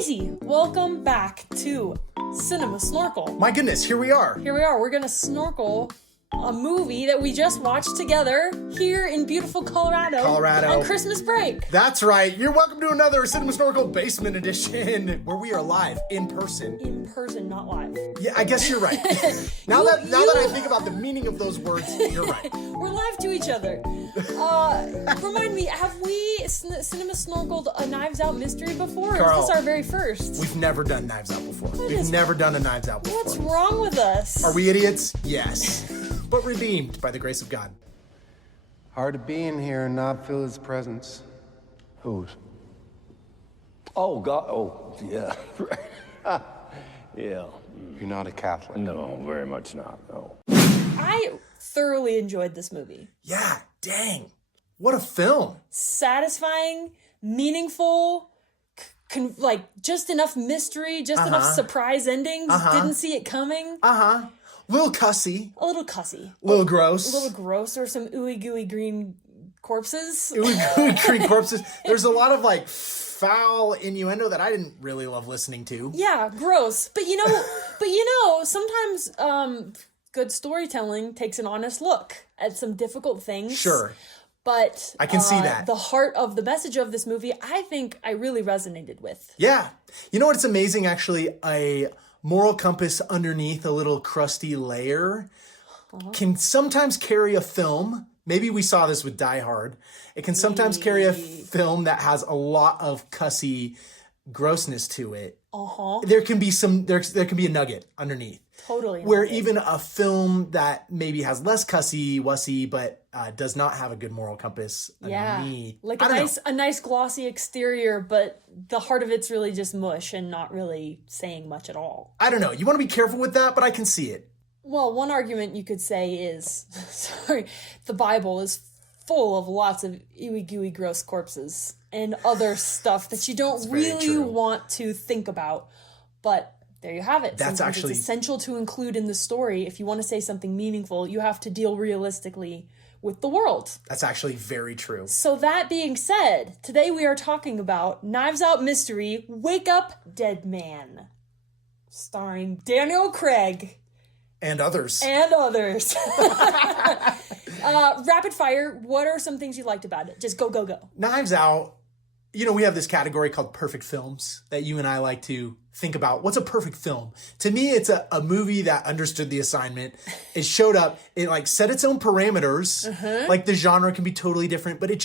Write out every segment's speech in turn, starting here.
Casey, welcome back to Cinema Snorkel. My goodness, here we are. Here we are. We're going to snorkel a movie that we just watched together here in beautiful Colorado on Christmas break. That's right. You're welcome to another Cinema Snorkel Basement Edition, where we are live in person. In person, not live. Yeah, I guess you're right. Now that I think about the meaning of those words, you're right. We're live to each other. Remind me, have we Cinema Snorkeled a Knives Out mystery before? Carl, or is this our very first? We've never done Knives Out before. We've never done a Knives Out before. What's wrong with us? Are we idiots? Yes. But redeemed by the grace of God. Hard to be in here and not feel his presence. Whose? Oh, God. Oh, yeah. Right. Yeah. You're not a Catholic. No, very much not. No. I thoroughly enjoyed this movie. Yeah, dang. What a film. Satisfying, meaningful, like just enough mystery, just enough surprise endings. Didn't see it coming. Little cussy. A little cussy. Little gross. A little gross, or some ooey gooey green corpses. Ooey gooey green corpses. There's a lot of like foul innuendo that I didn't really love listening to. Yeah, gross. But you know, sometimes good storytelling takes an honest look at some difficult things. Sure. But I can see that. The heart of the message of this movie, I think I really resonated with. Yeah. You know what's amazing, actually? A moral compass underneath a little crusty layer can sometimes carry a film. Maybe we saw this with Die Hard. It can sometimes carry a film that has a lot of cussy grossness to it. There can be there can be a nugget underneath. Totally. Where even a film that maybe has less cussy wussy, but does not have a good moral compass underneath. Like a nice glossy exterior, but the heart of it's really just mush and not really saying much at all. I don't know. You want to be careful with that, but I can see it. Well, one argument you could say is, the Bible is full of lots of ooey gooey gross corpses and other stuff that you don't really want to think about. But there you have it. That's actually it's essential to include in the story. If you want to say something meaningful, you have to deal realistically with the world. That's actually very true. So that being said, today we are talking about Knives Out Mystery, Wake Up Dead Man, starring Daniel Craig. And others. Rapid fire, what are some things you liked about it? Just go. Knives Out, we have this category called perfect films that you and I like to think about. What's a perfect film? To me, it's a movie that understood the assignment. It showed up. It like set its own parameters. Like the genre can be totally different, but it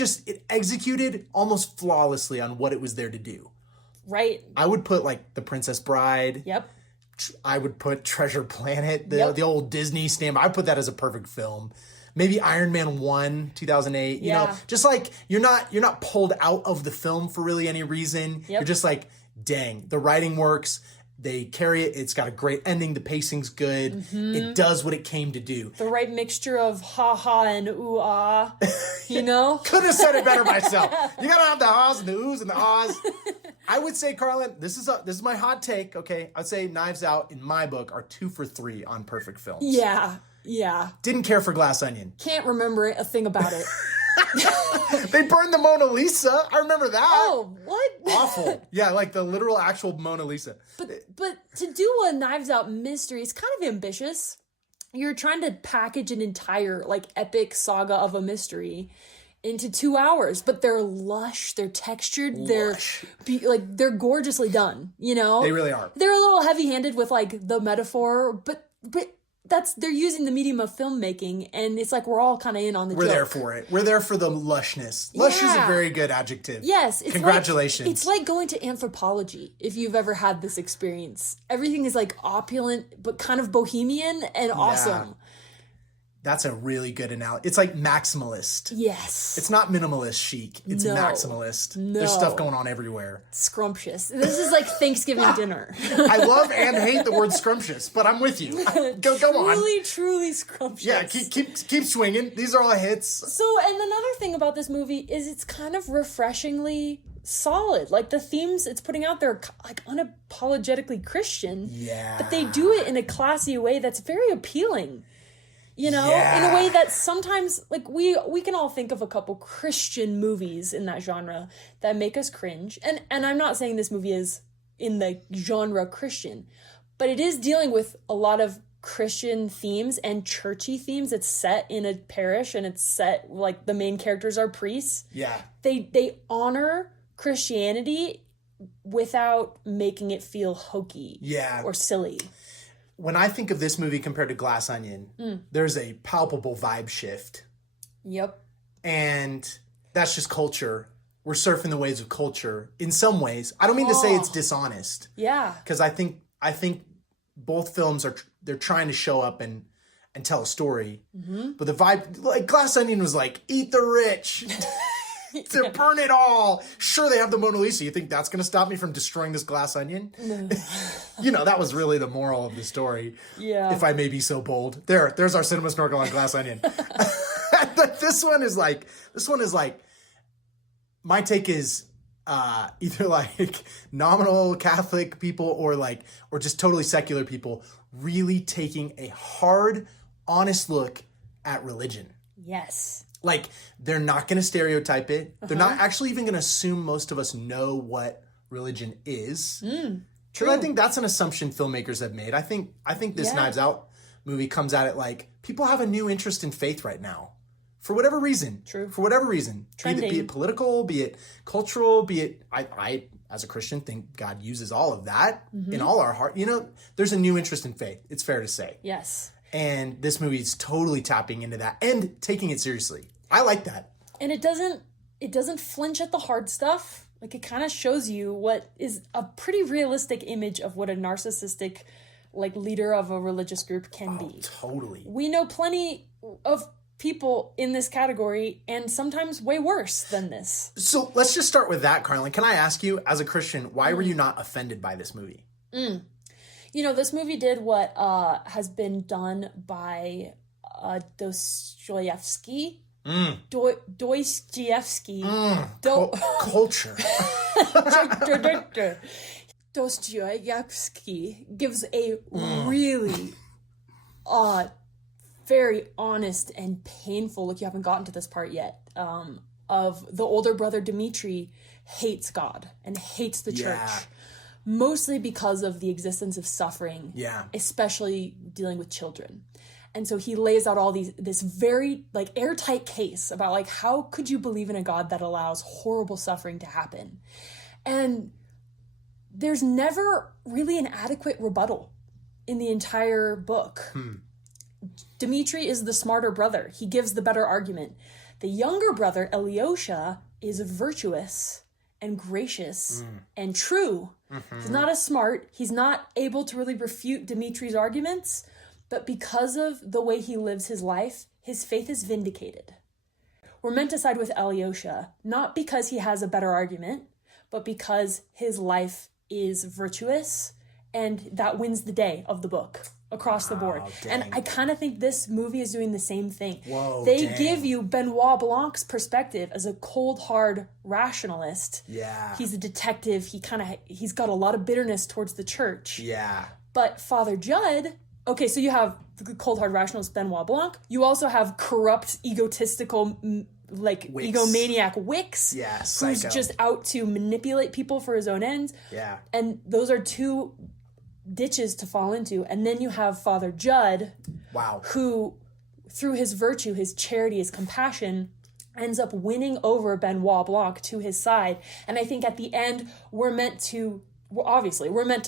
executed almost flawlessly on what it was there to do. Right. I would put like The Princess Bride. Yep. I would put Treasure Planet, the old Disney stamp. I put that as a perfect film. Maybe Iron Man 1, 2008. You know, just like you're not pulled out of the film for really any reason. You're just like, dang, the writing works. They carry it. It's got a great ending. The pacing's good. It does what it came to do. The right mixture of ha-ha and ooh-ah, Could have said it better myself. You gotta have the ha's and the oohs and the ahs. I would say, Carlin, this is my hot take, okay? I'd say Knives Out, in my book, are 2 for 3 on perfect films. Yeah. Didn't care for Glass Onion. Can't remember a thing about it. They burned the Mona Lisa. I remember that. Oh, what? Awful. Yeah, like the literal actual Mona Lisa. But to do a Knives Out mystery is kind of ambitious. You're trying to package an entire like epic saga of a mystery into 2 hours, but they're lush, they're textured, they're gorgeously done, They really are. They're a little heavy-handed with like the metaphor, but they're using the medium of filmmaking, and it's like we're all kind of in on the joke. We're there for it. We're there for the lushness. Lush is a very good adjective. Yes. Congratulations. It's like going to Anthropology, if you've ever had this experience. Everything is like opulent, but kind of bohemian and awesome. That's a really good analogy. It's like maximalist. Yes. It's not minimalist chic. It's maximalist. No. There's stuff going on everywhere. Scrumptious. This is like Thanksgiving dinner. I love and hate the word scrumptious, but I'm with you. Go on. Truly scrumptious. Yeah, keep swinging. These are all hits. So, and another thing about this movie is it's kind of refreshingly solid. Like the themes it's putting out there are like unapologetically Christian. Yeah. But they do it in a classy way that's very appealing. In a way that sometimes, like, we can all think of a couple Christian movies in that genre that make us cringe. And I'm not saying this movie is in the genre Christian. But it is dealing with a lot of Christian themes and churchy themes. It's set in a parish and it's set like the main characters are priests. Yeah. They honor Christianity without making it feel hokey or silly. When I think of this movie compared to Glass Onion, there's a palpable vibe shift. Yep. And that's just culture. We're surfing the waves of culture in some ways. I don't mean to say it's dishonest. Yeah. Because I think both films they're trying to show up and tell a story. Mm-hmm. But the vibe, like Glass Onion was like, eat the rich. To burn it all. Sure, they have the Mona Lisa. You think that's going to stop me from destroying this glass onion? No. That was really the moral of the story. Yeah. If I may be so bold. There's our cinema snorkel on Glass Onion. But this one is like, my take is either like nominal Catholic people or just totally secular people really taking a hard, honest look at religion. Yes. Like, they're not going to stereotype it. They're not actually even going to assume most of us know what religion is. True. I think that's an assumption filmmakers have made. I think this Knives Out movie comes at it like, people have a new interest in faith right now. For whatever reason. True. For whatever reason. Trending. Be it political, be it cultural, be it... I as a Christian, think God uses all of that in all our heart. There's a new interest in faith. It's fair to say. Yes. And this movie is totally tapping into that and taking it seriously. I like that. And it doesn't flinch at the hard stuff. Like, it kind of shows you what is a pretty realistic image of what a narcissistic, like, leader of a religious group can be. Totally. We know plenty of people in this category, and sometimes way worse than this. So let's just start with that, Carlin. Can I ask you, as a Christian, why were you not offended by this movie? This movie did what has been done by Dostoevsky. Dostoevsky. Culture. Dostoevsky gives a really very honest and painful look. You haven't gotten to this part yet. Of the older brother Dmitri hates God and hates the church. Mostly because of the existence of suffering. Yeah. Especially dealing with children. And so he lays out this very like airtight case about like, how could you believe in a God that allows horrible suffering to happen? And there's never really an adequate rebuttal in the entire book. Dmitri is the smarter brother. He gives the better argument. The younger brother, Alyosha, is virtuous and gracious and true. He's not as smart. He's not able to really refute Dmitri's arguments. But because of the way he lives his life, his faith is vindicated. We're meant to side with Alyosha, not because he has a better argument, but because his life is virtuous, and that wins the day of the book across the board. Dang. And I kind of think this movie is doing the same thing. They give you Benoit Blanc's perspective as a cold, hard rationalist. Yeah. He's a detective. He's got a lot of bitterness towards the church. Yeah. But Father Judd... Okay, so you have the cold, hard rationalist Benoit Blanc. You also have corrupt, egotistical, egomaniac Wicks. Yeah, who's just out to manipulate people for his own ends. Yeah. And those are two ditches to fall into. And then you have Father Judd. Wow. Who, through his virtue, his charity, his compassion, ends up winning over Benoit Blanc to his side. And I think at the end, we're meant to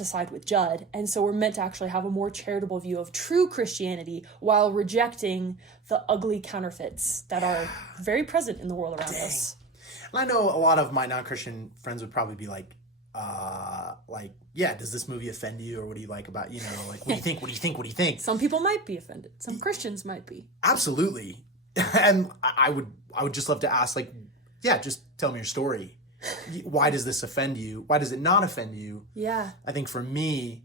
side with Judd, and so we're meant to actually have a more charitable view of true Christianity while rejecting the ugly counterfeits that are very present in the world around us. And I know a lot of my non-Christian friends would probably be like, does this movie offend you, or what do you like about, what do you think, what do you think? Some people might be offended. Some Christians might be. Absolutely. And I would just love to ask, just tell me your story. Why does this offend you? Why does it not offend you? Yeah. I think for me,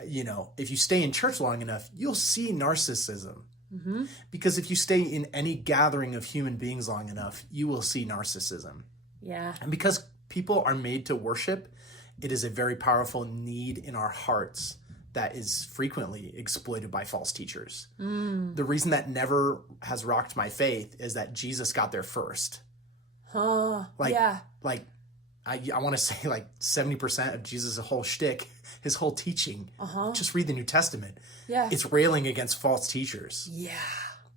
if you stay in church long enough, you'll see narcissism. Mm-hmm. Because if you stay in any gathering of human beings long enough, you will see narcissism. Yeah. And because people are made to worship, it is a very powerful need in our hearts that is frequently exploited by false teachers. The reason that never has rocked my faith is that Jesus got there first. I want to say like 70% of Jesus' whole shtick, his whole teaching, just read the New Testament. Yeah. It's railing against false teachers. Yeah.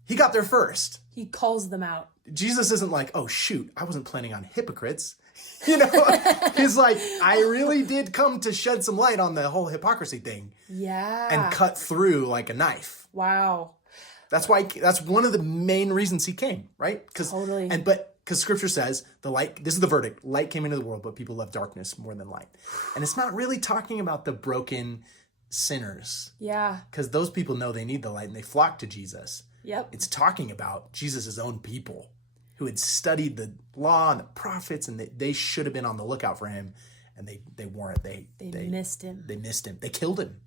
He got there first. He calls them out. Jesus isn't like, oh shoot, I wasn't planning on hypocrites. You know, he's like, I really did come to shed some light on the whole hypocrisy thing. Yeah. And cut through like a knife. Wow. That's one of the main reasons he came, right? Totally. Because scripture says the light, this is the verdict, light came into the world, but people love darkness more than light. And it's not really talking about the broken sinners. Yeah. Because those people know they need the light and they flock to Jesus. Yep. It's talking about Jesus' own people who had studied the law and the prophets, and they should have been on the lookout for him, and they weren't. They missed him. They missed him. They killed him.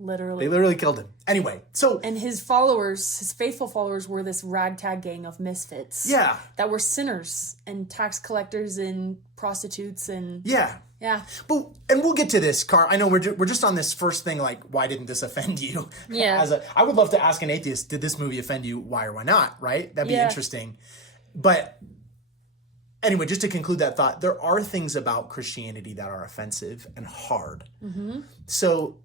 Literally. They literally killed him. Anyway, so... And his followers, his faithful followers, were this ragtag gang of misfits. Yeah. That were sinners and tax collectors and prostitutes and... Yeah. Yeah. And we'll get to this, Car. I know we're just on this first thing, like, why didn't this offend you? Yeah. I would love to ask an atheist, did this movie offend you? Why or why not? Right? That'd be interesting. But anyway, just to conclude that thought, there are things about Christianity that are offensive and hard. Mm-hmm. So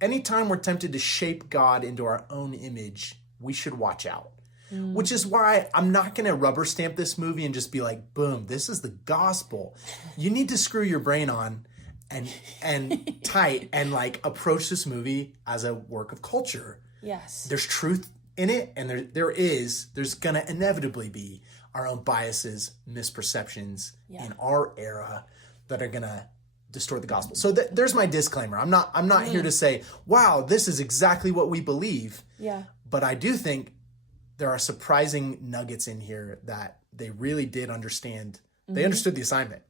anytime we're tempted to shape God into our own image, we should watch out. Which is why I'm not going to rubber stamp this movie and just be like, boom, this is the gospel. You need to screw your brain on and tight and like approach this movie as a work of culture. Yes. There's truth in it, and there's going to inevitably be our own biases, misperceptions in our era that are going to distort the gospel. So there's my disclaimer. I'm not here to say, wow, this is exactly what we believe. Yeah. But I do think there are surprising nuggets in here that they really did understand. They understood the assignment.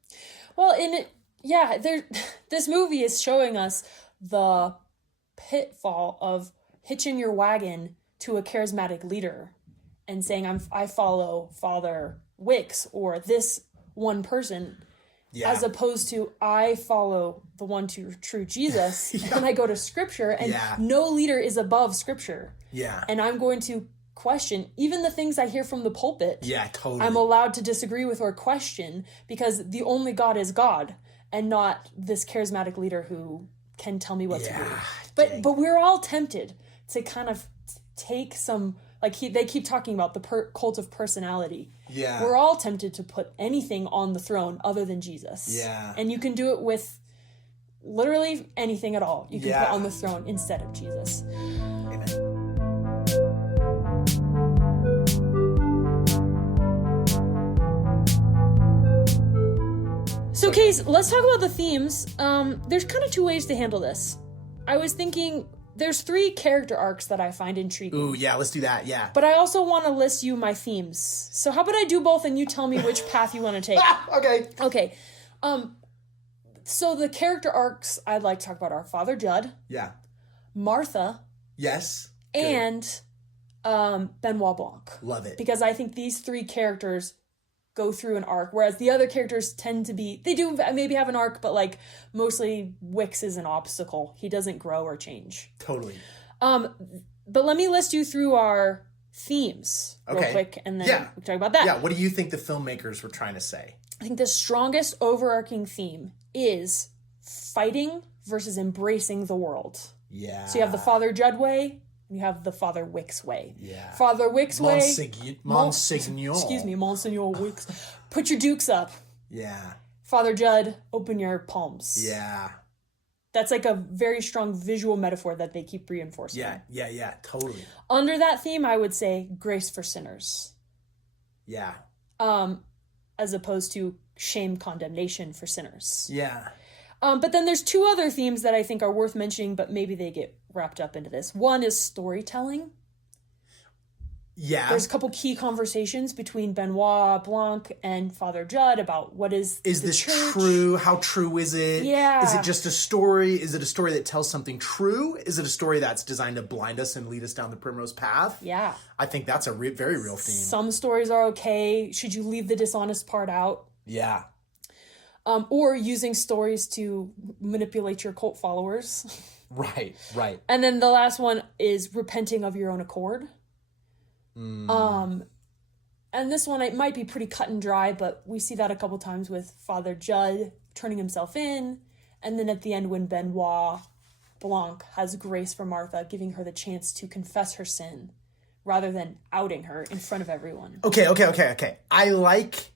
Well, this movie is showing us the pitfall of hitching your wagon to a charismatic leader and saying, I follow Father Wicks or this one person, as opposed to I follow the one true Jesus and I go to Scripture, and no leader is above Scripture. Yeah. And I'm going to question even the things I hear from the pulpit. Yeah, totally. I'm allowed to disagree with or question because the only God is God and not this charismatic leader who can tell me what to do. But we're all tempted to kind of take some, like they keep talking about the cult of personality. Yeah. We're all tempted to put anything on the throne other than Jesus. Yeah. And you can do it with literally anything at all. You can put on the throne instead of Jesus. Amen. So, Case, let's talk about the themes. There's kind of two ways to handle this. I was thinking there's 3 character arcs that I find intriguing. Ooh, yeah, let's do that, yeah. But I also want to list you my themes. So how about I do both and you tell me which path you want to take? Okay. Okay. So the character arcs I'd like to talk about are Father Judd, Yeah. Martha, Yes. and Benoit Blanc. Love it. Because I think these 3 characters go through an arc, whereas the other characters tend to be, they do maybe have an arc, but like mostly Wicks is an obstacle. He doesn't grow or change. Totally. But let me list you through our themes real quick, and then we can talk about that. Yeah, what do you think the filmmakers were trying to say? I think the strongest overarching theme is fighting versus embracing the world. Yeah. So you have the Father Judd way, and you have the Father Wicks way. Yeah. Father Wicks way. Monsignor. Excuse me, Monsignor Wicks. Put your dukes up. Yeah. Father Judd, open your palms. Yeah. That's like a very strong visual metaphor that they keep reinforcing. Yeah, totally. Under that theme, I would say grace for sinners. Yeah. As opposed to shame, condemnation for sinners. Yeah. But then there's 2 other themes that I think are worth mentioning, but maybe they get wrapped up into this. One is storytelling. Yeah. There's a couple key conversations between Benoit Blanc and Father Judd about what is this church. true? How true is it? Yeah. Is it just a story? Is it a story that tells something true? Is it a story that's designed to blind us and lead us down the primrose path? Yeah. I think that's a very real theme. Some stories are okay. Should you leave the dishonest part out? Yeah. Or using stories to manipulate your cult followers. Right. And then the last one is repenting of your own accord. And this one, it might be pretty cut and dry, but we see that a couple times with Father Judd turning himself in. And then at the end, when Benoit Blanc has grace for Martha, giving her the chance to confess her sin rather than outing her in front of everyone. Okay. I like,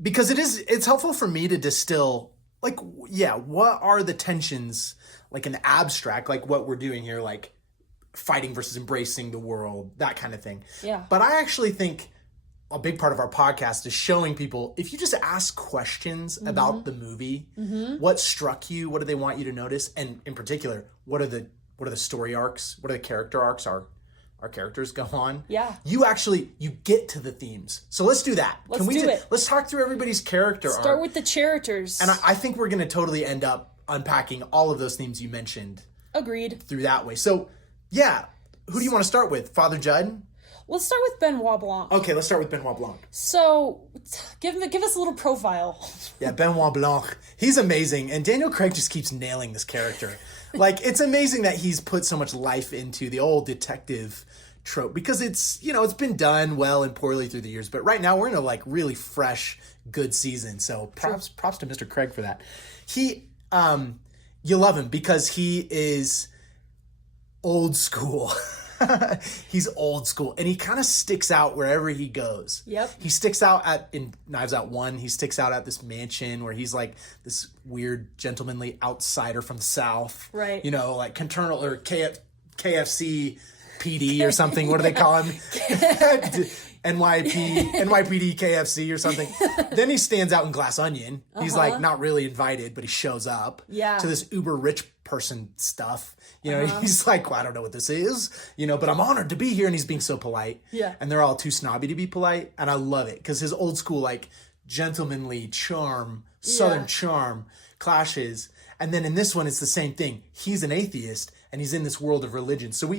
because it's helpful for me to distill, like, yeah, what are the tensions, like an abstract, like what we're doing here, like fighting versus embracing the world, that kind of thing. Yeah. But I actually think a big part of our podcast is showing people, if you just ask questions about the movie, what struck you, what do they want you to notice, and in particular, what are the story arcs, what are the character arcs our characters go on? Yeah. You get to the themes. So let's do that. Let's do it. Let's talk through everybody's character arc. Start with the characters. And I think we're going to totally end up unpacking all of those themes you mentioned. Agreed. Through that way. So, yeah. Who do you want to start with? Father Judd? Let's start with Benoit Blanc. Okay, let's start with Benoit Blanc. So, give us a little profile. Yeah, Benoit Blanc. He's amazing. And Daniel Craig just keeps nailing this character. Like, it's amazing that he's put so much life into the old detective trope, because it's been done well and poorly through the years. But right now, we're in a, like, really fresh, good season. So props to Mr. Craig for that. He, you love him because he is old school. He's old school, and he kind of sticks out wherever he goes. Yep. He sticks out in Knives Out 1. He sticks out at this mansion where he's like this weird gentlemanly outsider from the South. Right. Like Conternal or KFC PD or something. What do they call him? NYPD KFC or something. Then he stands out in Glass Onion. He's like not really invited, but he shows up to this uber rich person stuff. He's like, well, I don't know what this is, but I'm honored to be here. And he's being so polite. Yeah. And they're all too snobby to be polite. And I love it because his old school, like, gentlemanly charm, Southern charm clashes. And then in this one, it's the same thing. He's an atheist and he's in this world of religion. So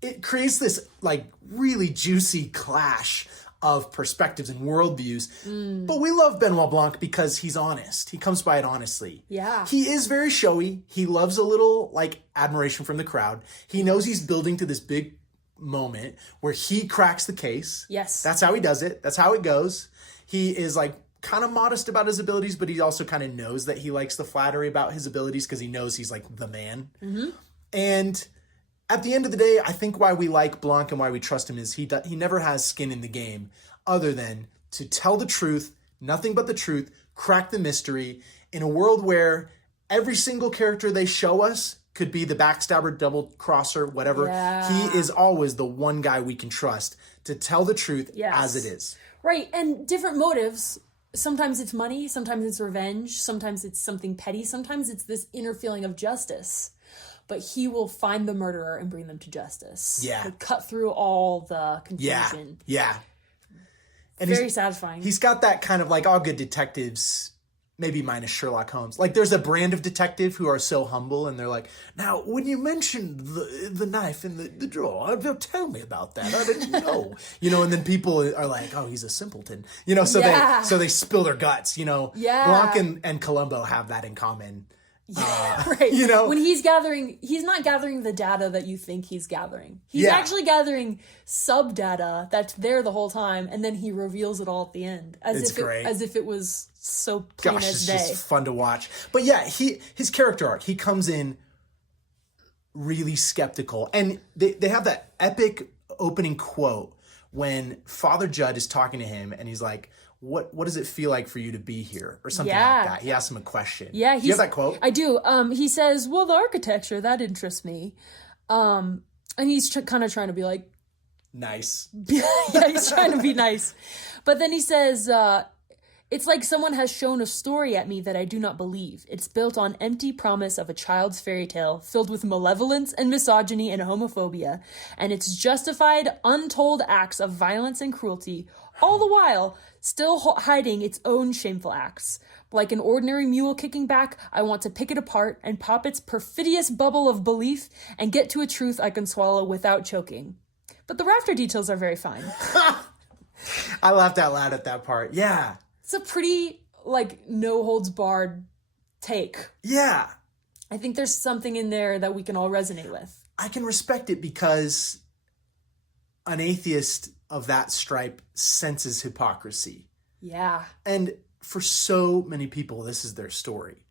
it creates this, like, really juicy clash of perspectives and worldviews. But we love Benoit Blanc because he's honest. He comes by it honestly. Yeah. He is very showy. He loves a little, like, admiration from the crowd. He knows he's building to this big moment where he cracks the case. Yes. That's how he does it. That's how it goes. He is, like, kind of modest about his abilities, but he also kind of knows that he likes the flattery about his abilities because he knows he's, like, the man. Mm-hmm. And at the end of the day, I think why we like Blanc and why we trust him is he never has skin in the game other than to tell the truth, nothing but the truth, crack the mystery in a world where every single character they show us could be the backstabber, double crosser, whatever. Yeah. He is always the one guy we can trust to tell the truth as it is. Right, and different motives. Sometimes it's money, sometimes it's revenge, sometimes it's something petty, sometimes it's this inner feeling of justice. But he will find the murderer and bring them to justice. Yeah. Like, cut through all the confusion. Yeah. And very satisfying. He's got that kind of, like, all good detectives, maybe minus Sherlock Holmes. Like, there's a brand of detective who are so humble, and they're like, now, when you mentioned the knife in the drawer, tell me about that. I didn't know. And then people are like, oh, he's a simpleton. So they spill their guts, Yeah. Blanc and Columbo have that in common. Right. When he's not gathering the data that you think he's gathering. He's actually gathering sub data that's there the whole time, and then he reveals it all at the end. As if it was so plain as day. It's just fun to watch. But yeah, his character arc, he comes in really skeptical. And they have that epic opening quote when Father Judd is talking to him and he's like, What does it feel like for you to be here? Or something like that. He asks him a question. Yeah. Do you have that quote? I do. He says, well, the architecture, that interests me. And he's kind of trying to be like... Nice. Yeah, he's trying to be nice. But then he says, it's like someone has shown a story at me that I do not believe. It's built on empty promise of a child's fairy tale filled with malevolence and misogyny and homophobia. And it's justified, untold acts of violence and cruelty, all the while still hiding its own shameful acts. Like an ordinary mule kicking back, I want to pick it apart and pop its perfidious bubble of belief and get to a truth I can swallow without choking. But the rafter details are very fine. I laughed out loud at that part. Yeah. It's a pretty, like, no-holds-barred take. Yeah. I think there's something in there that we can all resonate with. I can respect it because an atheist of that stripe senses hypocrisy. Yeah. And for so many people, this is their story.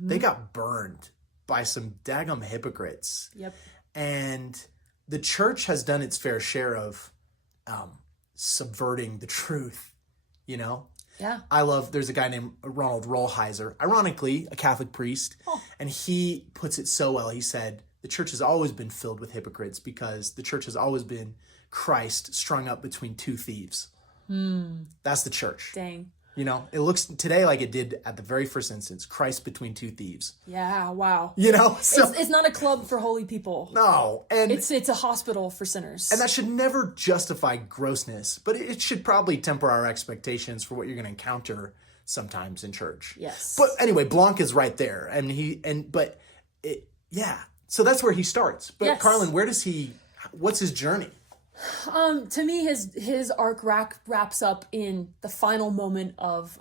They got burned by some daggum hypocrites. Yep. And the church has done its fair share of subverting the truth, you know? Yeah. There's a guy named Ronald Rollheiser, ironically, a Catholic priest, and he puts it so well. He said, the church has always been filled with hypocrites because the church has always been Christ strung up between two thieves. That's the church. Dang. You know, it looks today like it did at the very first instance, Christ between two thieves. Yeah, wow. You know? So, It's not a club for holy people. no. And It's a hospital for sinners. And that should never justify grossness, but it should probably temper our expectations for what you're going to encounter sometimes in church. Yes. But anyway, Blanc is right there, and so that's where he starts. But Yes. Carlin, what's his journey? To me, his arc wraps up in the final moment of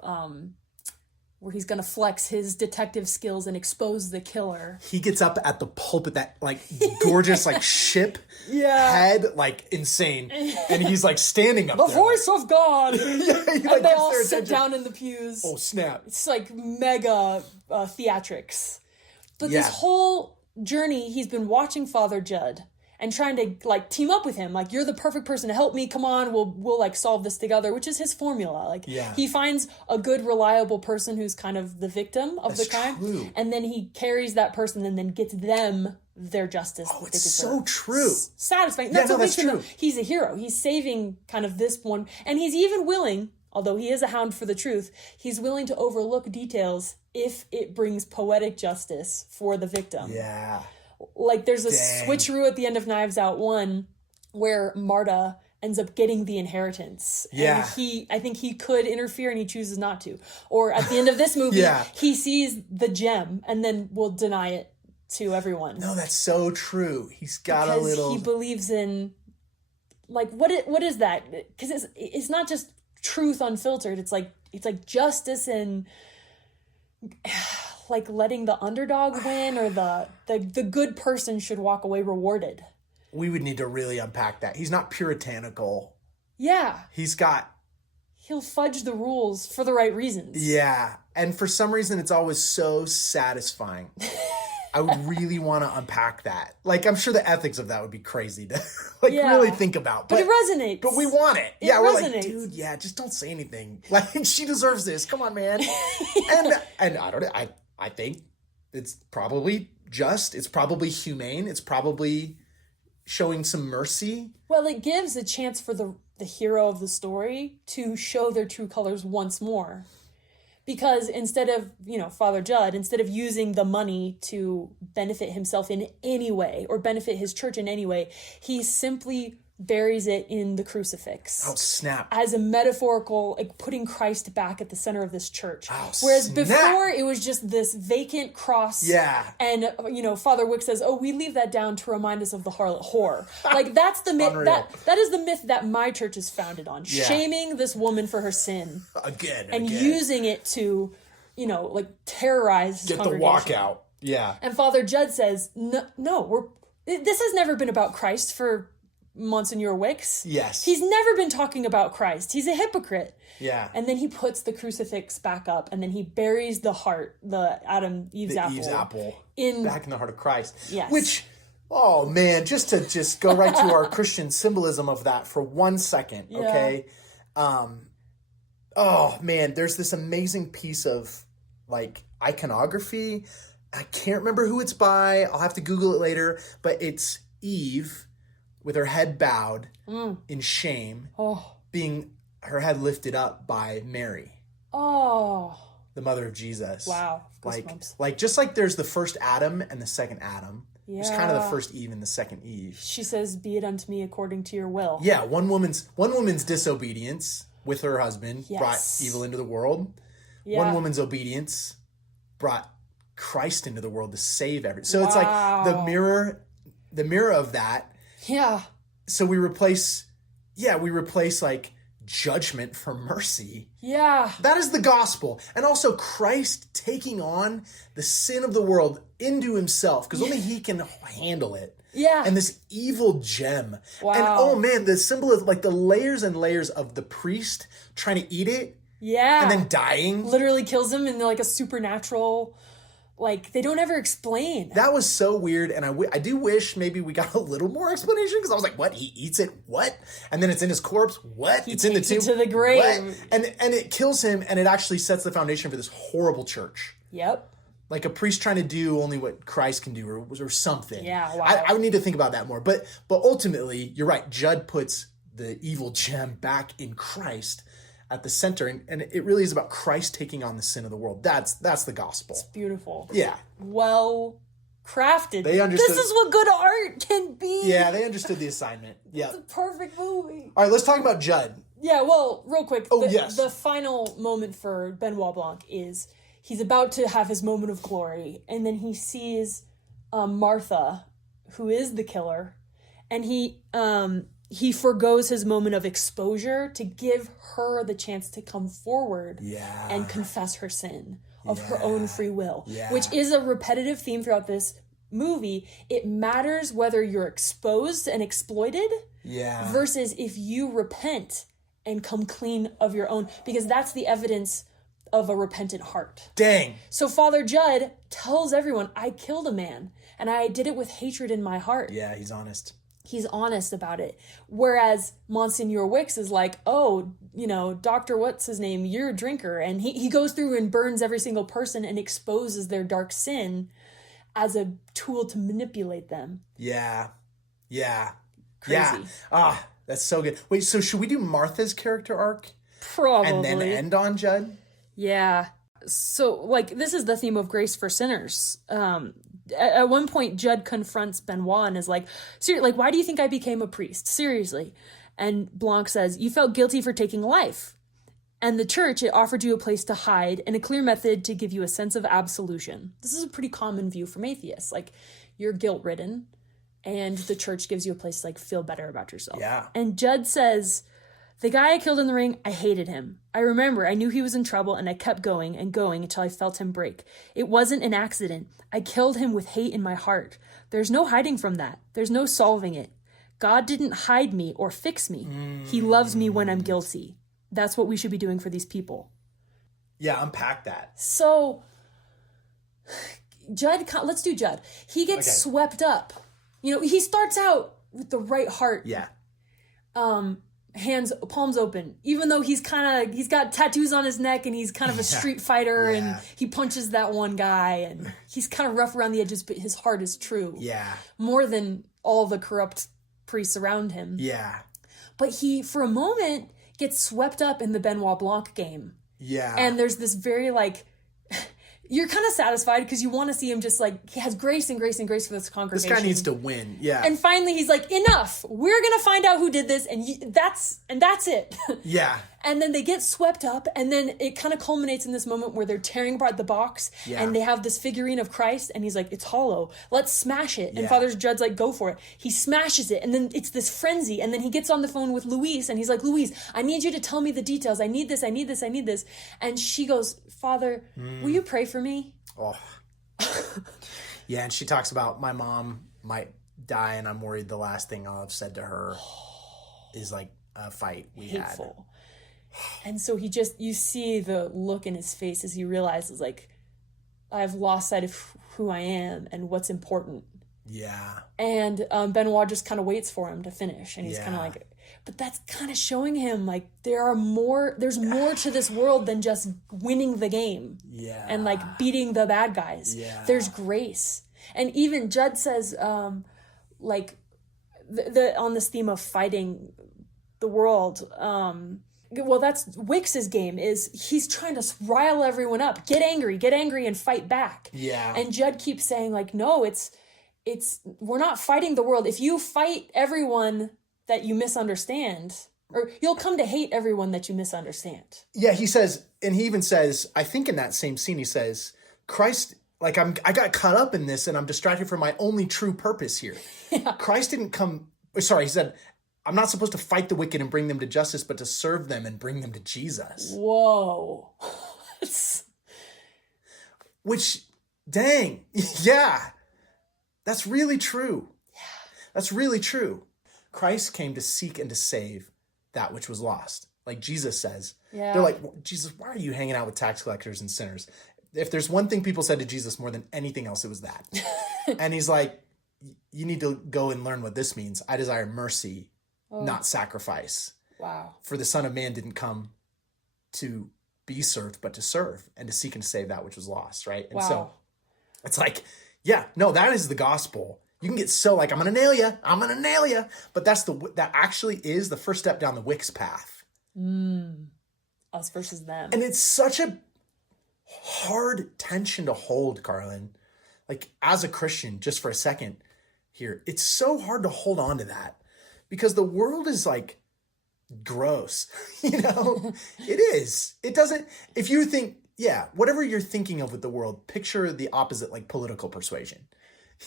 where he's gonna flex his detective skills and expose the killer. He gets up at the pulpit, that like gorgeous like ship head, like insane, and he's like standing up The there. voice of God. He, like, And gets they all their sit attention. down in the pews. Oh snap! It's like mega theatrics. But Yeah. this whole journey, he's been watching Father Judd and trying to like team up with him. Like, you're the perfect person to help me. Come on, we'll like solve this together, which is his formula. Like, he finds a good, reliable person who's kind of the victim of the crime. True. And then he carries that person and then gets them their justice. Oh, that they it's deserve. so true. Satisfying. Yeah, That's no, what makes that's him true. he's a hero. He's saving kind of this one. And he's even willing, although he is a hound for the truth, he's willing to overlook details if it brings poetic justice for the victim. Yeah. Like, there's a Dang. switcheroo at the end of Knives Out 1 where Marta ends up getting the inheritance. Yeah. And I think he could interfere and he chooses not to. Or at the end of this movie, Yeah. he sees the gem and then will deny it to everyone. No, that's so true. He's got because a little. he believes in, like, what is that? Because it's not just truth unfiltered. It's like justice and like letting the underdog win, or the good person should walk away rewarded. We would need to really unpack that. He's not puritanical. Yeah, He'll fudge the rules for the right reasons. Yeah. And for some reason, it's always so satisfying. I would really want to unpack that. Like, I'm sure the ethics of that would be crazy to really think about. But it resonates. But we want it. It We're like, resonates. dude, just don't say anything. Like, she deserves this. Come on, man. and I don't know. I think it's probably just. It's probably humane. It's probably showing some mercy. Well, it gives a chance for the hero of the story to show their true colors once more. Because instead of, Father Judd, instead of using the money to benefit himself in any way or benefit his church in any way, he simply buries it in the crucifix. Oh, snap. As a metaphorical, like putting Christ back at the center of this church. Oh, Whereas snap. before it was just this vacant cross. Yeah. And, Father Wick says, we leave that down to remind us of the harlot whore. Like, that's the myth. Unreal. That is the myth that my church is founded on. Yeah. Shaming this woman for her sin. Again. And using it to, terrorize his Get the congregation. walkout. Yeah. And Father Judd says, no, this has never been about Christ for Monsignor Wicks. Yes. He's never been talking about Christ. He's a hypocrite. Yeah. And then he puts the crucifix back up, and then he buries the heart, the Eve's apple. Back in the heart of Christ. Yes. Which, oh man, just to go right to our Christian symbolism of that for 1 second, okay? Oh man, there's this amazing piece of like iconography. I can't remember who it's by. I'll have to Google it later, but it's Eve with her head bowed in shame, being her head lifted up by Mary. Oh. The mother of Jesus. Wow. Like just like there's the first Adam and the second Adam. Yeah. There's kind of the first Eve and the second Eve. She says, "Be it unto me according to your will." Yeah, one woman's disobedience with her husband brought evil into the world. Yeah. One woman's obedience brought Christ into the world to save everyone. So it's like the mirror of that. Yeah. So we replace like judgment for mercy. Yeah. That is the gospel. And also Christ taking on the sin of the world into himself, because only he can handle it. Yeah. And this evil gem. Wow. And oh man, the symbol of like the layers and layers of the priest trying to eat it. Yeah. And then dying. Literally kills him in like a supernatural, like they don't ever explain. That was so weird. And I do wish maybe we got a little more explanation, because I was like, what? He eats it? What? And then it's in his corpse? What? He it's in the takes tomb? it to the grave. What? And it kills him, and it actually sets the foundation for this horrible church. Yep. Like a priest trying to do only what Christ can do, or something. Yeah, wow. I would need to think about that more. But ultimately, you're right. Judd puts the evil gem back in Christ at the center, and it really is about Christ taking on the sin of the world. That's the gospel. Beautiful. Yeah. Well crafted. They understood. This is what good art can be. Yeah, they understood the assignment. Yeah. It's a perfect movie. All right, let's talk about Judd. Yeah, well, real quick. Yes. The final moment for Benoit Blanc is he's about to have his moment of glory, and then he sees Martha, who is the killer, and he forgoes his moment of exposure to give her the chance to come forward and confess her sin of her own free will, which is a repetitive theme throughout this movie. It matters whether you're exposed and exploited versus if you repent and come clean of your own, because that's the evidence of a repentant heart. Dang. So Father Judd tells everyone, I killed a man and I did it with hatred in my heart. Yeah, he's honest. He's honest about it. Whereas Monsignor Wicks is like, oh, Dr. What's his name? You're a drinker. And he goes through and burns every single person and exposes their dark sin as a tool to manipulate them. Yeah. Yeah. Crazy. Yeah. That's so good. Wait, so should we do Martha's character arc? Probably. And then end on Judd? Yeah. So, this is the theme of Grace for Sinners. At one point, Judd confronts Benoit and is like, seriously, why do you think I became a priest? Seriously. And Blanc says, you felt guilty for taking life. And the church, it offered you a place to hide and a clear method to give you a sense of absolution. This is a pretty common view from atheists. You're guilt-ridden, and the church gives you a place to, feel better about yourself. Yeah. And Judd says, the guy I killed in the ring, I hated him. I remember I knew he was in trouble, and I kept going and going until I felt him break. It wasn't an accident. I killed him with hate in my heart. There's no hiding from that. There's no solving it. God didn't hide me or fix me. He loves me when I'm guilty. That's what we should be doing for these people. Yeah, unpack that. So, Judd, let's do Judd. He gets swept up. He starts out with the right heart. Yeah. Palms open, even though he's got tattoos on his neck and he's kind of a street fighter and he punches that one guy and he's kind of rough around the edges, but his heart is true. Yeah. More than all the corrupt priests around him. Yeah. But he, for a moment, gets swept up in the Benoit Blanc game. Yeah. And there's this very you're kind of satisfied because you want to see him just he has grace and grace and grace for this congregation. This guy needs to win. Yeah. And finally he's like, enough. We're going to find out who did this. And that's it. Yeah. And then they get swept up, and then it kind of culminates in this moment where they're tearing apart the box, and they have this figurine of Christ, and he's like, it's hollow. Let's smash it. And Father Judd's like, go for it. He smashes it, and then it's this frenzy, and then he gets on the phone with Louise, and he's like, Louise, I need you to tell me the details. I need this, I need this, I need this. And she goes, Father, will you pray for me? Oh. Yeah, and she talks about my mom might die, and I'm worried the last thing I'll have said to her is a fight we had. And so you see the look in his face as he realizes I've lost sight of who I am and what's important. Yeah. And Benoit just kind of waits for him to finish, and he's kind of but that's kind of showing him there's more to this world than just winning the game. Yeah. And beating the bad guys. Yeah. There's grace. And even Judd says on this theme of fighting the world, well, that's Wicks's game, is he's trying to rile everyone up. Get angry and fight back. Yeah. And Judd keeps saying no, it's we're not fighting the world. If you fight everyone that you misunderstand, or you'll come to hate everyone that you misunderstand. Yeah, he says, and he even says, I think in that same scene, he says, Christ, I got caught up in this and I'm distracted from my only true purpose here. Yeah. Christ didn't come, he said, I'm not supposed to fight the wicked and bring them to justice, but to serve them and bring them to Jesus. Whoa. Which, dang, yeah, that's really true. That's really true. Christ came to seek and to save that which was lost. Like Jesus says. Yeah. They're like, Jesus, why are you hanging out with tax collectors and sinners? If there's one thing people said to Jesus more than anything else, it was that. And he's like, you need to go and learn what this means. I desire mercy, not sacrifice. Wow. For the Son of Man didn't come to be served, but to serve and to seek and to save that which was lost, right? And so it's like, yeah, no, that is the gospel. You can get so like, I'm going to nail you. I'm going to nail you. But that actually is the first step down the Wicks path. Us versus them. And it's such a hard tension to hold, Carlin. Like, as a Christian, just for a second here, it's so hard to hold on to that because the world is like gross. You know, it is. It doesn't, if you think, yeah, whatever you're thinking of with the world, picture the opposite, like political persuasion.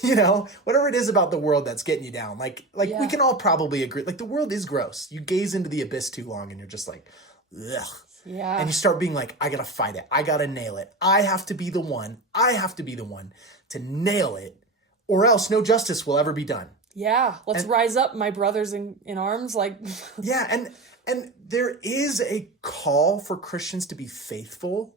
You know, whatever it is about the world that's getting you down. Like we can all probably agree. Like, the world is gross. You gaze into the abyss too long and you're just like, ugh. Yeah. And you start being like, I gotta fight it. I gotta nail it. I have to be the one. I have to be the one to nail it, or else no justice will ever be done. Yeah. Let's rise up, my brothers in arms. Like, yeah. And there is a call for Christians to be faithful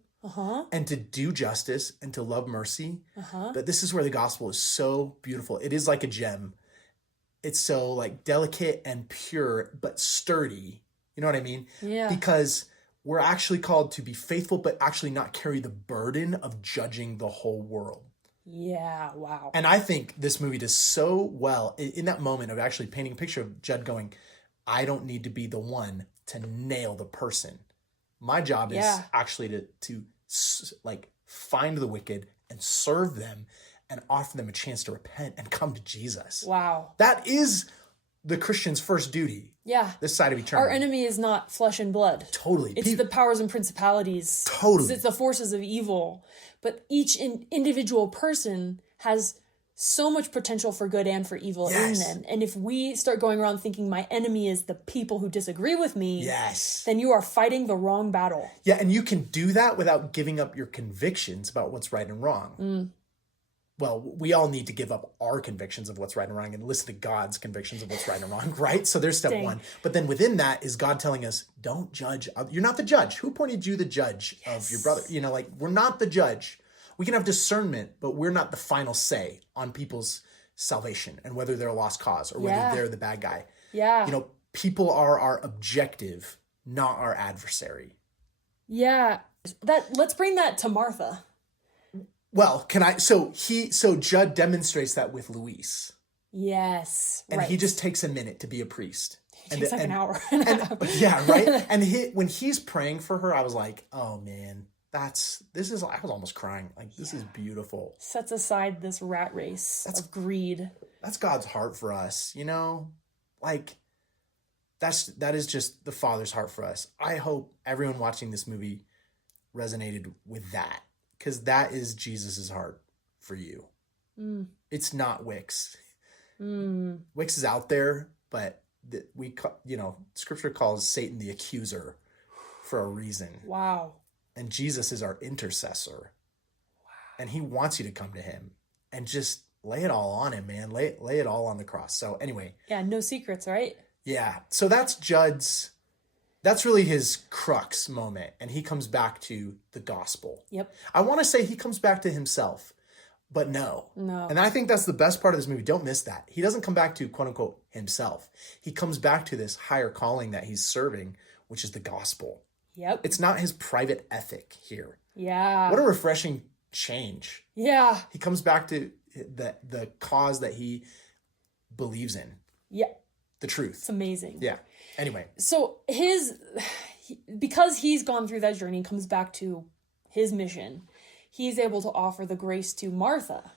and to do justice and to love mercy. But this is where the gospel is so beautiful. It is like a gem. It's so like delicate and pure, but sturdy. You know what I mean? Yeah. Because we're actually called to be faithful, but actually not carry the burden of judging the whole world. Yeah, wow. And I think this movie does so well in that moment of actually painting a picture of Judd going, I don't need to be the one to nail the person. My job is actually to like find the wicked and serve them and offer them a chance to repent and come to Jesus. Wow. That is the Christian's first duty. Yeah. This side of eternity. Our enemy is not flesh and blood. Totally. It's the powers and principalities. Totally. It's the forces of evil. But each individual person has so much potential for good and for evil in them. And if we start going around thinking my enemy is the people who disagree with me, then you are fighting the wrong battle. Yeah, and you can do that without giving up your convictions about what's right and wrong. Well, we all need to give up our convictions of what's right and wrong and listen to God's convictions of what's right and wrong, right? So there's step one. But then within that is God telling us, don't judge. You're not the judge. Who appointed you the judge of your brother? You know, like, we're not the judge. We can have discernment, but we're not the final say on people's salvation and whether they're a lost cause or whether they're the bad guy. Yeah. You know, people are our objective, not our adversary. Yeah. Let's bring that to Martha. Well, so Judd demonstrates that with Luis. Yes. And he just takes a minute to be a priest. It takes like an hour. Yeah, right? And when he's praying for her, I was like, oh man, I was almost crying. Like, this is beautiful. Sets aside this rat race of greed. That's God's heart for us, you know? Like, that is just the Father's heart for us. I hope everyone watching this movie resonated with that. Because that is Jesus's heart for you. It's not Wicks. Wicks is out there, but Scripture calls Satan the accuser for a reason. Wow. And Jesus is our intercessor. Wow. And he wants you to come to him and just lay it all on him, man. Lay it all on the cross. So anyway. Yeah, no secrets, right? Yeah. So that's really his crux moment. And he comes back to the gospel. Yep. I want to say he comes back to himself, but no. And I think that's the best part of this movie. Don't miss that. He doesn't come back to, quote unquote, himself. He comes back to this higher calling that he's serving, which is the gospel. Yep. It's not his private ethic here. Yeah. What a refreshing change. Yeah. He comes back to the cause that he believes in. Yeah. The truth. It's amazing. Yeah. Anyway. So because he's gone through that journey and comes back to his mission, he's able to offer the grace to Martha.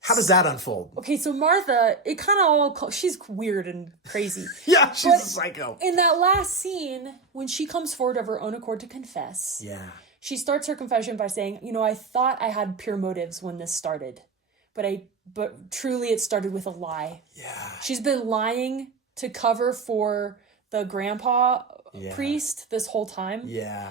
How does that unfold? Okay, so Martha, it kind of she's weird and crazy. Yeah, she's a psycho. In that last scene, when she comes forward of her own accord to confess, she starts her confession by saying, I thought I had pure motives when this started, but truly it started with a lie. Yeah. She's been lying to cover for the grandpa priest this whole time. Yeah.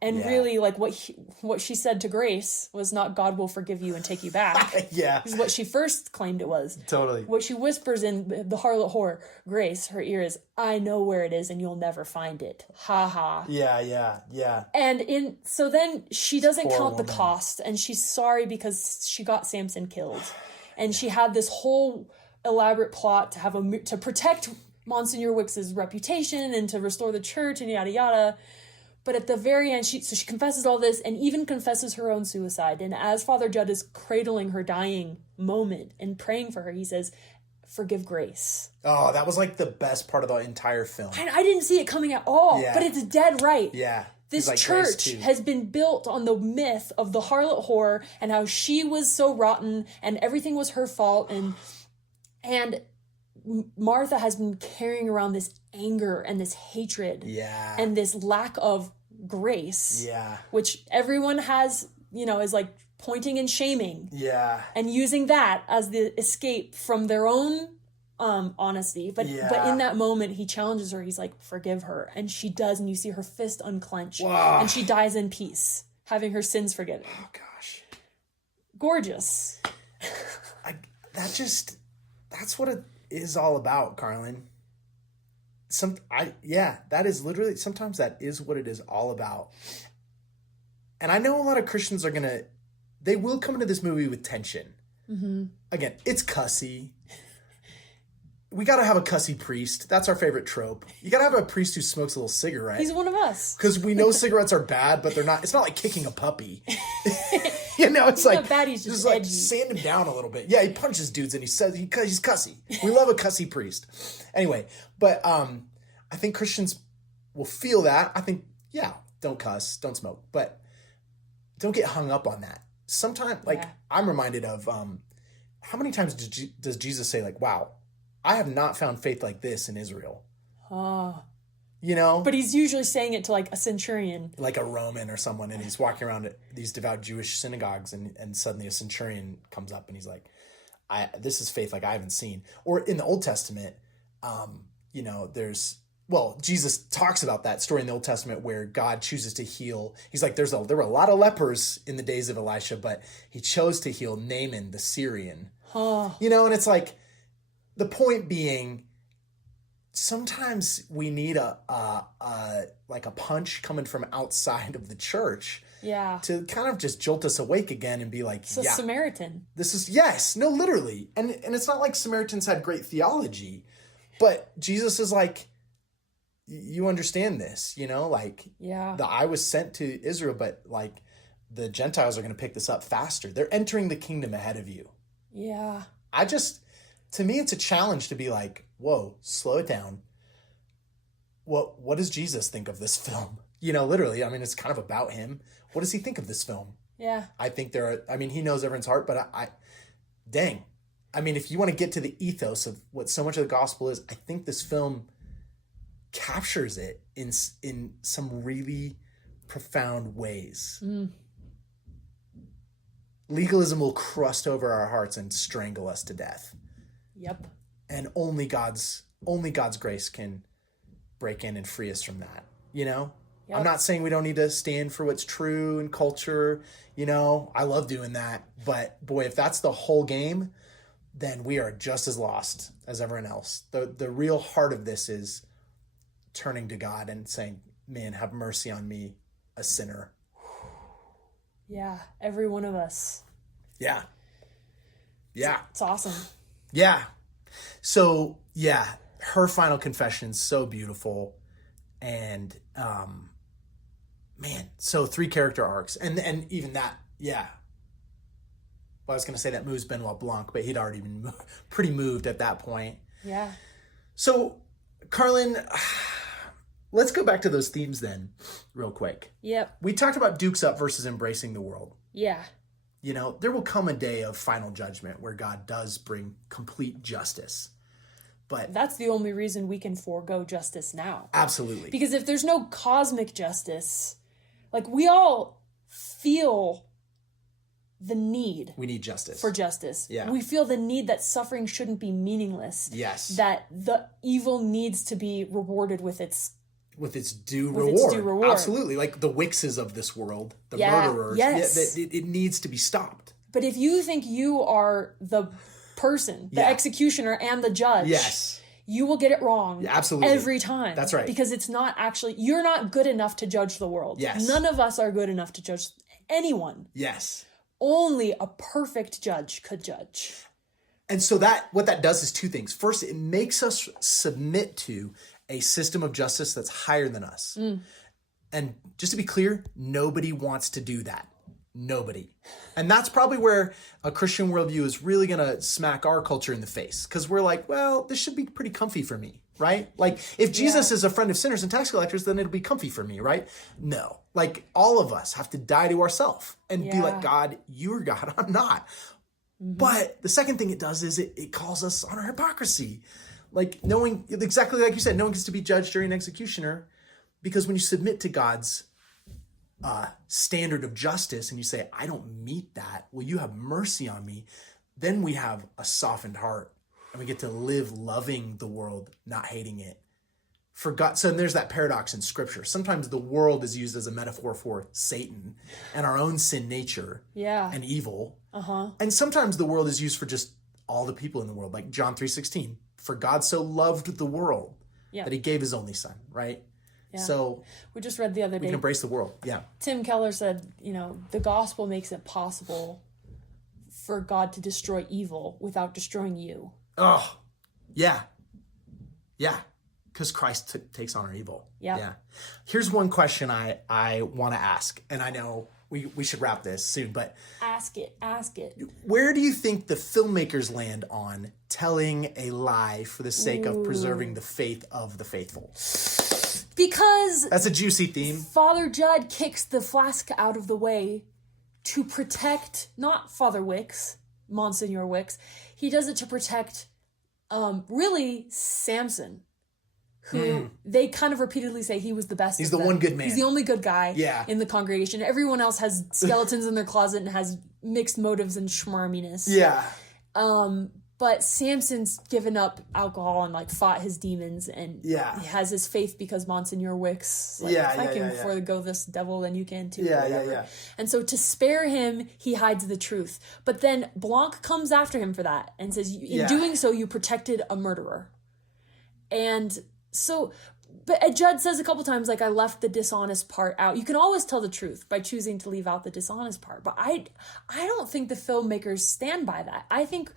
And really, like, what she said to Grace was not God will forgive you and take you back. Yeah. Is what she first claimed it was. Totally. What she whispers in the harlot whore, Grace, her ear is, I know where it is and you'll never find it. Ha ha. Yeah. And so then she doesn't Poor count the woman. cost, and she's sorry because she got Samson killed. And she had this whole elaborate plot to protect Monsignor Wix's reputation and to restore the church and yada yada. But at the very end, she confesses all this and even confesses her own suicide. And as Father Judd is cradling her dying moment and praying for her, he says, forgive Grace. Oh, that was like the best part of the entire film. I didn't see it coming at all, Yeah. but it's dead right. Yeah. This He's like, Grace church too. has been built on the myth of the harlot whore and how she was so rotten and everything was her fault. And Martha has been carrying around this anger and this hatred Yeah. and this lack of grace, Yeah. which everyone has, is like pointing and shaming Yeah. and using that as the escape from their own honesty. But in that moment, he challenges her. He's like, forgive her. And she does. And you see her fist unclench. Wow. And she dies in peace, having her sins forgiven. Oh, gosh. Gorgeous. That's what it is all about, Carlin. That is literally, sometimes that is what it is all about. And I know a lot of Christians they will come into this movie with tension. Mm-hmm. Again, it's cussy. We got to have a cussy priest. That's our favorite trope. You got to have a priest who smokes a little cigarette. He's one of us. Because we know cigarettes are bad, but they're not. It's not like kicking a puppy. It's like not bad, he's just like edgy. sand him down a little bit. Yeah, he punches dudes and he says he's cussy. We love a cussy priest. Anyway, but I think Christians will feel that. I think don't cuss, don't smoke, but don't get hung up on that. Sometimes, I'm reminded of how many times does Jesus say like, "Wow, I have not found faith like this in Israel." Oh. But he's usually saying it to like a centurion. Like a Roman or someone, and he's walking around at these devout Jewish synagogues, and suddenly a centurion comes up and he's like, this is faith like I haven't seen. Or in the Old Testament, Jesus talks about that story in the Old Testament where God chooses to heal. He's like, there were a lot of lepers in the days of Elisha, but he chose to heal Naaman the Syrian. Oh. And it's like, the point being, sometimes we need a punch coming from outside of the church to kind of just jolt us awake again and be like, it's a Samaritan. This is, yes, no, literally. And it's not like Samaritans had great theology, but Jesus is like, you understand this, I was sent to Israel, but like the Gentiles are going to pick this up faster. They're entering the kingdom ahead of you. Yeah. To me, it's a challenge to be like, whoa, slow it down. What does Jesus think of this film? Literally, it's kind of about him. What does he think of this film? Yeah. I think he knows everyone's heart, but if you want to get to the ethos of what so much of the gospel is, I think this film captures it in some really profound ways. Mm. Legalism will crust over our hearts and strangle us to death. Yep. And only God's grace can break in and free us from that. Yep. I'm not saying we don't need to stand for what's true in culture. I love doing that. But boy, if that's the whole game, then we are just as lost as everyone else. The real heart of this is turning to God and saying, man, have mercy on me, a sinner. Yeah, every one of us. Yeah. It's awesome. Yeah. So, her final confession is so beautiful. And, so 3 character arcs. And even that, Well, I was going to say that moves Benoit Blanc, but he'd already been pretty moved at that point. Yeah. So, Carlin, let's go back to those themes then, real quick. Yep. We talked about Dukes Up versus embracing the world. Yeah. There will come a day of final judgment where God does bring complete justice. But that's the only reason we can forego justice now. Absolutely. Because if there's no cosmic justice, like we all feel the need. We need justice. For justice. Yeah. We feel the need that suffering shouldn't be meaningless. Yes. That the evil needs to be rewarded with its with its due With reward. its due reward. Absolutely. Like the Wickses of this world, the Yeah, murderers. yes. It needs to be stopped. But if you think you are the person, the Yeah. executioner and the judge, Yes. you will get it wrong Absolutely. every time. That's right. Because it's not actually, you're not good enough to judge the world. Yes. None of us are good enough to judge anyone. Yes. Only a perfect judge could judge. And so what that does is two things. First, it makes us submit to a system of justice that's higher than us. And just to be clear, nobody wants to do that. Nobody. And that's probably where a Christian worldview is really going to smack our culture in the face. Because we're like, well, this should be pretty comfy for me, right? Like, if Jesus is a friend of sinners and tax collectors, then it'll be comfy for me, right? No. Like, all of us have to die to ourselves and be like, God, you're God, I'm not. But the second thing it does is it calls us on our hypocrisy. Like, knowing, exactly like you said, no one gets to be judged or an executioner. Because when you submit to God's standard of justice and you say, I don't meet that, will you have mercy on me? Then we have a softened heart and we get to live loving the world, not hating it. For God, so there's that paradox in scripture. Sometimes the world is used as a metaphor for Satan and our own sin nature and evil. And sometimes the world is used for just all the people in the world, like John 3:16. For God so loved the world that he gave his only son, right? So we just read the other we day, can embrace the world. Yeah. Tim Keller said, the gospel makes it possible for God to destroy evil without destroying you. Oh, yeah. Yeah. Because Christ takes on our evil. Yeah. Here's one question I want to ask, and I know we should wrap this soon, but Ask it. where do you think the filmmakers land on telling a lie for the sake of preserving the faith of the faithful? Because That's a juicy theme. Father Judd kicks the flask out of the way to protect, not Father Wicks, Monsignor Wicks. He does it to protect, really, Samson, who they kind of repeatedly say he was the best. He's of the them. one good man. He's the only good guy Yeah. in the congregation. Everyone else has skeletons in their closet and has mixed motives and schmarminess. Yeah. But Samson's given up alcohol and fought his demons and he has his faith because Monsignor Wicks if I can forego this devil, then you can too. Yeah. And so to spare him, he hides the truth. But then Blanc comes after him for that and says, in doing so, you protected a murderer. And so, but Judd says a couple times, I left the dishonest part out. You can always tell the truth by choosing to leave out the dishonest part. But I don't think the filmmakers stand by that. I think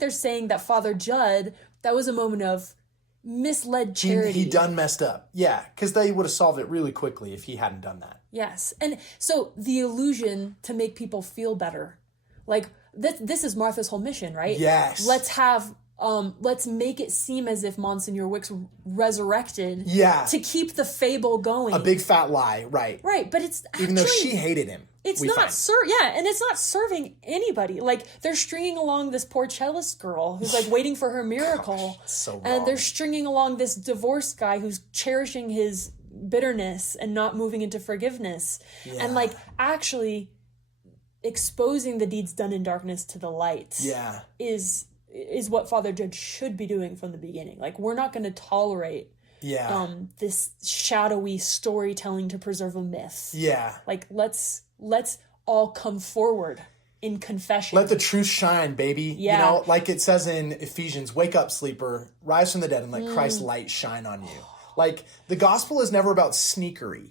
they're saying that Father Judd, that was a moment of misled charity. He done messed up. Yeah, because they would have solved it really quickly if he hadn't done that. Yes. And so the illusion to make people feel better. This is Martha's whole mission, right? Yes. Let's make it seem as if Monsignor Wicks resurrected to keep the fable going. A big fat lie, right. Right, but it's actually... Even though she hated him. It's not and it's not serving anybody. They're stringing along this poor cellist girl who's waiting for her miracle. Gosh, so wrong. And they're stringing along this divorced guy who's cherishing his bitterness and not moving into forgiveness. Yeah. And actually exposing the deeds done in darkness to the light. Yeah. Is what Father Judge should be doing from the beginning. We're not going to tolerate this shadowy storytelling to preserve a myth. Yeah. Let's all come forward in confession. Let the truth shine, baby. Yeah. Like it says in Ephesians, wake up, sleeper, rise from the dead and let Christ's light shine on you. The gospel is never about sneakery.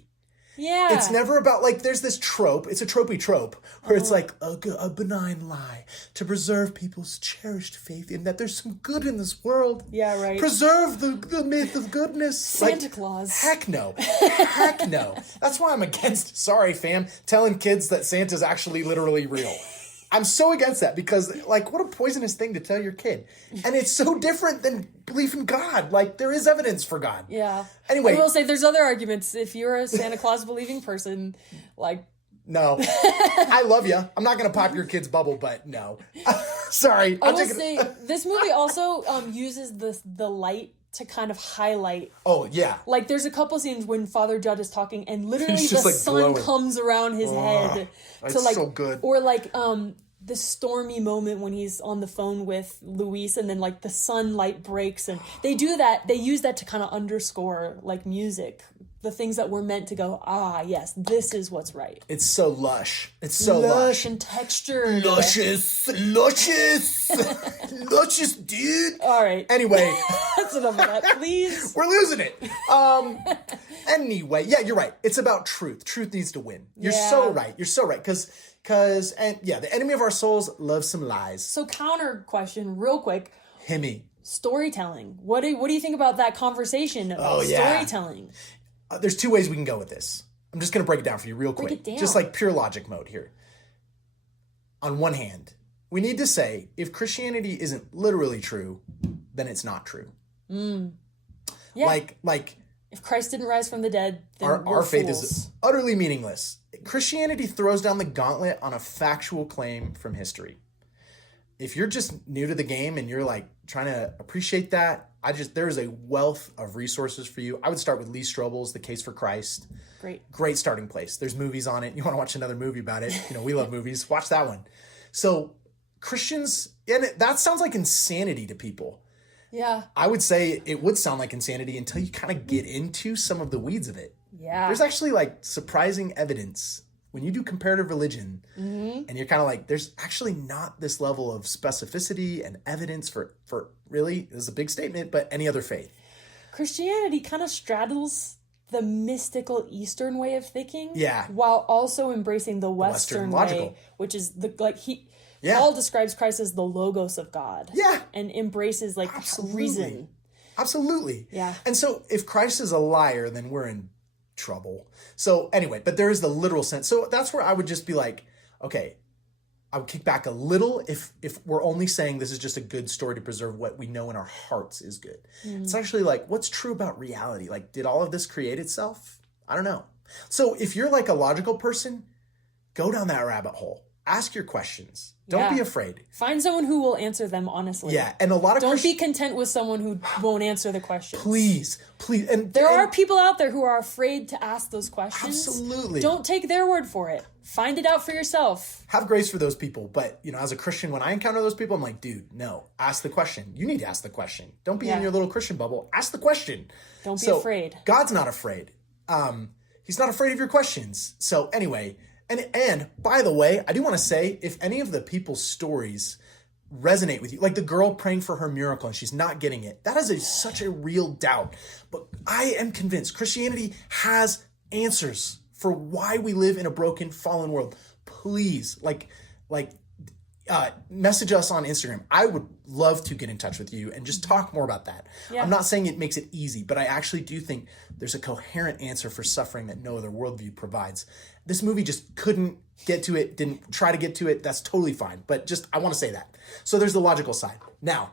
Yeah. It's never about, there's this trope, it's a tropey trope, where it's a benign lie to preserve people's cherished faith in that there's some good in this world. Yeah, right. Preserve the myth of goodness. Santa Claus. Heck no. Heck no. That's why I'm against, sorry fam, telling kids that Santa's actually literally real. I'm so against that because, what a poisonous thing to tell your kid. And it's so different than belief in God. There is evidence for God. Yeah. Anyway. I will say there's other arguments. If you're a Santa Claus believing person, No. I love you. I'm not going to pop your kid's bubble, but no. Sorry. I will say, this movie also uses the light to kind of highlight. Oh, yeah. There's a couple scenes when Father Judd is talking and literally the just, sun glowing. comes around his head. It's so good. Or the stormy moment when he's on the phone with Luis and then the sunlight breaks and they do that. They use that to kind of underscore music the things that we're meant to go, yes, this is what's right. It's so lush. It's so lush and textured. Luscious, dude. All right. Anyway, that's enough of that, please. We're losing it. Anyway, yeah, you're right. It's about truth. Truth needs to win. You're so right. You're so right. Because the enemy of our souls loves some lies. So counter question, real quick. Himmy. Storytelling. What do you think about that conversation about storytelling? There's two ways we can go with this. I'm just going to break it down for you real quick. Break it down. Just like pure logic mode here. On one hand, we need to say if Christianity isn't literally true, then it's not true. Yeah. Like if Christ didn't rise from the dead, then our faith fools. is utterly meaningless. Christianity throws down the gauntlet on a factual claim from history. If you're just new to the game and you're like trying to appreciate that, there is a wealth of resources for you. I would start with Lee Strobel's The Case for Christ. Great starting place. There's movies on it. You want to watch another movie about it? We love movies. Watch that one. So Christians, and that sounds like insanity to people. Yeah. I would say it would sound like insanity until you kind of get into some of the weeds of it. Yeah. There's actually like surprising evidence when you do comparative religion and you're kind of like, there's actually not this level of specificity and evidence for really, this is a big statement, but any other faith. Christianity kind of straddles the mystical Eastern way of thinking. Yeah. While also embracing the Western way, which is Paul describes Christ as the logos of God. Yeah. And embraces reason. Absolutely. Yeah. And so if Christ is a liar, then we're in trouble. So anyway, but there is the literal sense. So that's where I would just be like, okay, I would kick back a little if we're only saying this is just a good story to preserve what we know in our hearts is good. It's actually like, what's true about reality? Like, did all of this create itself? I don't know. So if you're like a logical person, go down that rabbit hole. Ask your questions. Don't be afraid. Find someone who will answer them honestly. Yeah, and a lot of Don't be content with someone who won't answer the questions. Please. And there are people out there who are afraid to ask those questions. Absolutely. Don't take their word for it. Find it out for yourself. Have grace for those people. But, as a Christian, when I encounter those people, I'm like, dude, no. Ask the question. You need to ask the question. Don't be in your little Christian bubble. Ask the question. Don't be afraid. God's not afraid. He's not afraid of your questions. So anyway... And by the way, I do want to say, if any of the people's stories resonate with you, like the girl praying for her miracle and she's not getting it, that is such a real doubt. But I am convinced Christianity has answers for why we live in a broken, fallen world. Please, message us on Instagram. I would love to get in touch with you and just talk more about that. Yeah. I'm not saying it makes it easy, but I actually do think there's a coherent answer for suffering that no other worldview provides. This movie just couldn't get to it, didn't try to get to it. That's totally fine. But I want to say that. So there's the logical side. Now,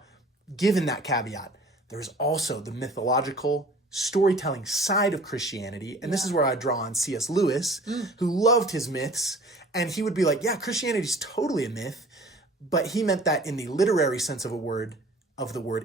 given that caveat, there's also the mythological storytelling side of Christianity. And this is where I draw on C.S. Lewis, who loved his myths. And he would be like, yeah, Christianity is totally a myth. But he meant that in the literary sense of the word,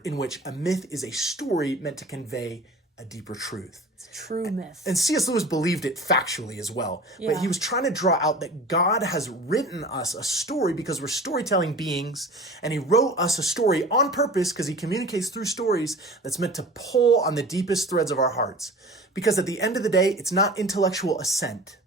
in which a myth is a story meant to convey a deeper truth. It's a true myth. And C.S. Lewis believed it factually as well. Yeah. But he was trying to draw out that God has written us a story because we're storytelling beings. And he wrote us a story on purpose because he communicates through stories that's meant to pull on the deepest threads of our hearts. Because at the end of the day, it's not intellectual assent.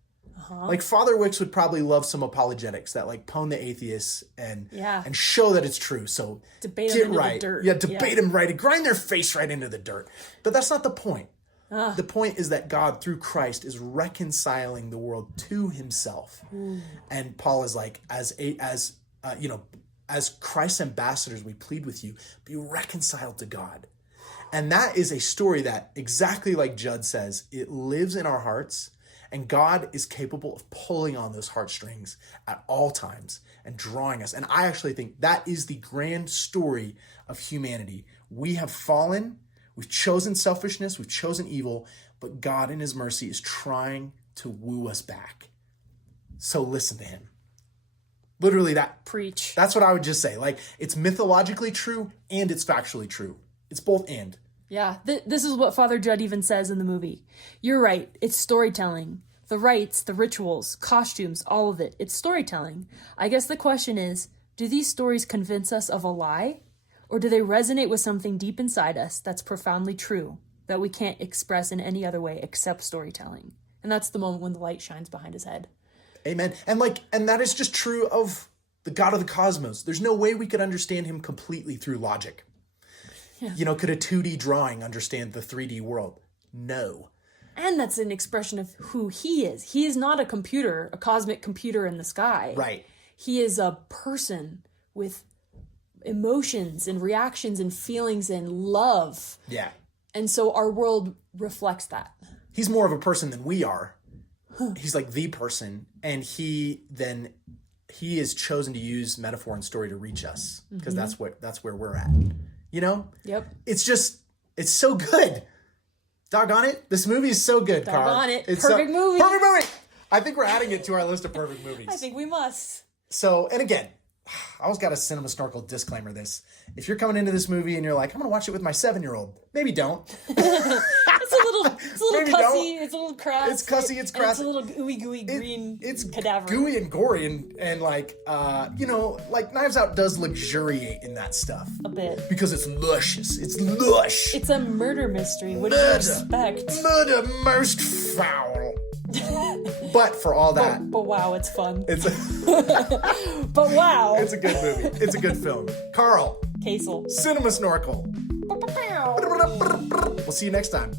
Like Father Wicks would probably love some apologetics that pwn the atheists and show that it's true. So debate them into the dirt. Yeah, debate them right. Grind their face right into the dirt. But that's not the point. The point is that God, through Christ, is reconciling the world to himself. And Paul is like, as Christ's ambassadors, we plead with you, be reconciled to God. And that is a story that, exactly like Judd says, it lives in our hearts. And God is capable of pulling on those heartstrings at all times and drawing us. And I actually think that is the grand story of humanity. We have fallen, we've chosen selfishness, we've chosen evil, but God in his mercy is trying to woo us back. So listen to him. Literally that. Preach. That's what I would just say. It's mythologically true and it's factually true. It's both and. Yeah, this is what Father Judd even says in the movie. You're right, it's storytelling. The rites, the rituals, costumes, all of it. It's storytelling. I guess the question is, do these stories convince us of a lie? Or do they resonate with something deep inside us that's profoundly true? that we can't express in any other way except storytelling. And that's the moment when the light shines behind his head. Amen. And that is just true of the God of the cosmos. There's no way we could understand him completely through logic. Yeah. Could a 2D drawing understand the 3D world? No. And that's an expression of who he is. He is not a computer, a cosmic computer in the sky. Right. He is a person with emotions and reactions and feelings and love. Yeah. And so our world reflects that. He's more of a person than we are. He's like the person. And he is chosen to use metaphor and story to reach us. Because that's where we're at. Yep. It's so good. Doggone it. This movie is so good, Carl. Doggone it. It's Perfect movie. Perfect movie. I think we're adding it to our list of perfect movies. I think we must. So, and again, I always got a Cinema Snorkel disclaimer this. If you're coming into this movie and you're like, I'm going to watch it with my 7-year-old, maybe don't. It's a little Maybe cussy. don't. It's a little crass. It's cussy. It's crass. It's a little gooey green It's cadaver. gooey and gory and like, like Knives Out does luxuriate in that stuff. A bit. Because it's luscious. It's lush. It's a murder mystery. What do you expect? Murder most foul. But for all that. But wow, it's fun. It's But wow. a good movie. It's a good film. Carl. Casel. Cinema Snorkel. We'll see you next time.